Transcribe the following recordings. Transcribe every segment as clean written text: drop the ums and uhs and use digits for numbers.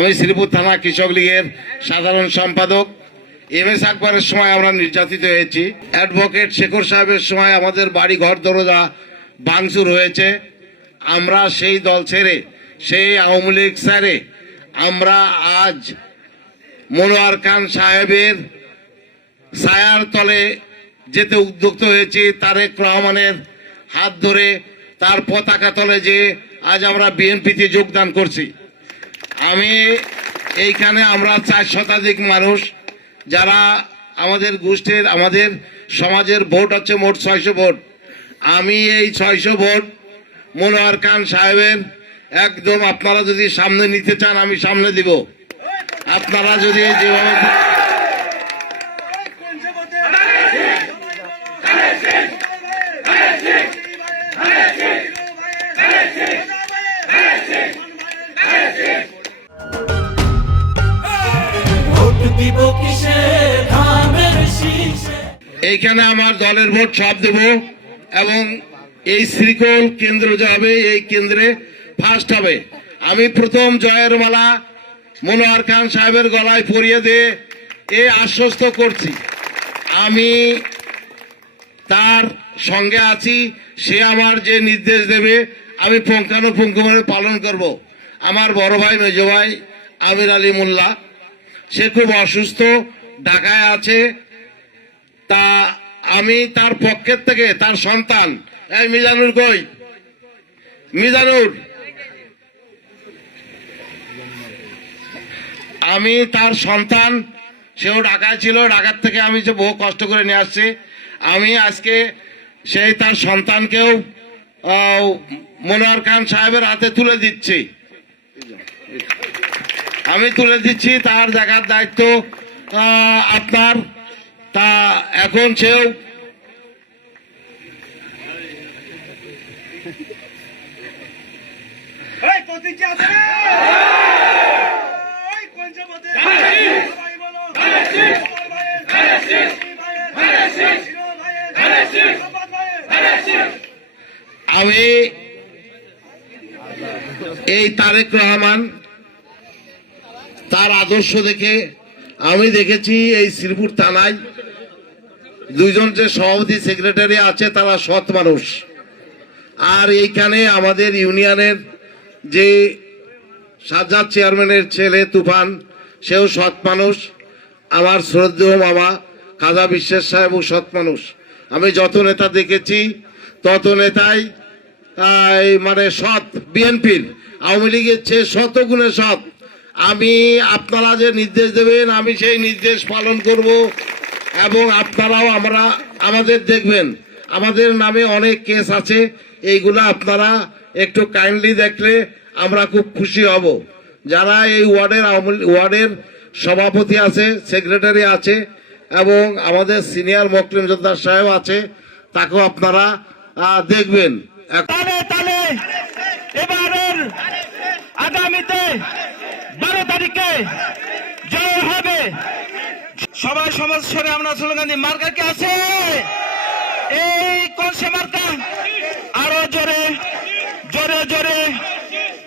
আমি শ্রীপুর থানা কৃষক লীগের সাধারণ সম্পাদক। MS আকবরের সময় আমরা নির্যাতিত হয়েছি। অ্যাডভোকেট শেখর সাহেবের সময় আমাদের বাড়ি ঘর দরজা ভাঙচুর হয়েছে। আমরা সেই দল ছেড়ে, সেই আওয়ামী লীগ ছেড়ে আমরা আজ মনোয়ার খান সাহেবের ছায়ার তলে যেতে উদ্যুক্ত হয়েছি। তারেক রহমানের হাত ধরে তার পতাকা তলে যে আজ আমরা বিএনপিতে যোগদান করছি। আমি এইখানে আমরা 4 শতাধিক মানুষ যারা আমাদের গোষ্ঠীর, আমাদের সমাজের ভোট হচ্ছে মোট 600 ভোট। আমি এই 600 ভোট মনোয়ার খান সাহেবের একদম, আপনারা যদি সামনে নিতে চান আমি সামনে দিব। আপনারা যদি যেভাবে এইখানে আমার দলের ভোট সব দেব এবং এই শ্রীকোল কেন্দ্র যে হবে এই কেন্দ্রে ফার্স্ট হবে। আমি প্রথম জয়ের মালা মনোয়ার খান সাহেবের গলায় পরিয়ে দিয়ে এ আশ্বস্ত করছি আমি তার সঙ্গে আছি। সে আমার যে নির্দেশ দেবে আমি পুঙ্খানুপুঙ্খভাবে পালন করব। আমার বড় ভাই মেজ ভাই আমির আলী মোল্লা, সে খুব অসুস্থ, ঢাকায় আছে। তা আমি তার পক্ষের থেকে তার সন্তান, এই মিজানুর কই, মিজানুর, আমি তার সন্তান, সেও ঢাকায় ছিল, ঢাকার থেকে আমি যে বহু কষ্ট করে নিয়ে আসছি। আমি আজকে সেই তার সন্তানকেও মনোয়ার খান সাহেবের হাতে তুলে দিচ্ছি। আমি তুলে দিচ্ছি, তার দেখার দায়িত্ব আপনার। তা এখন সেও আমি এই তারেক রহমান তার আদর্শ দেখে আমি দেখেছি এই শ্রীপুর থানায় 2 জন যে সভাপতি সেক্রেটারি আছে তারা সৎ মানুষ। আর এইখানে আমাদের ইউনিয়নের যে সাজ্জাদ চেয়ারম্যানের ছেলে তুফান, সেও সৎ মানুষ। আমার শ্রদ্ধেয় মামা খাজা বিশ্বাস সাহেবও সৎ মানুষ। আমি যত নেতা দেখেছি তত নেতাই মানে সৎ। বিএনপির, আওয়ামী লীগের চেয়ে শত গুণে সৎ। আমি আপনারা যে নির্দেশ দেবেন আমি সেই নির্দেশ পালন করব এবং আপনারাও আমাদের দেখবেন। আমাদের নামে অনেক কেস আছে, এইগুলা আপনারা একটু কাইন্ডলি দেখলে আমরা খুব খুশি হব। যারা এই ওয়ার্ডের সভাপতি আছে, সেক্রেটারি আছে এবং আমাদের সিনিয়র মকলিম জোদ্দার সাহেব আছে, তাকেও আপনারা দেখবেন। এবারের আগামীতে 12 তারিখে জয় হবে। সবাই সমাজ সেরে আমরা স্লোগান দিই, মার্কা কি আছে? এই কোন সে মার্কা? আরো জোরে জোরে জোরে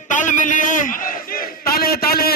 তাল মিলিয়ে, তালে তালে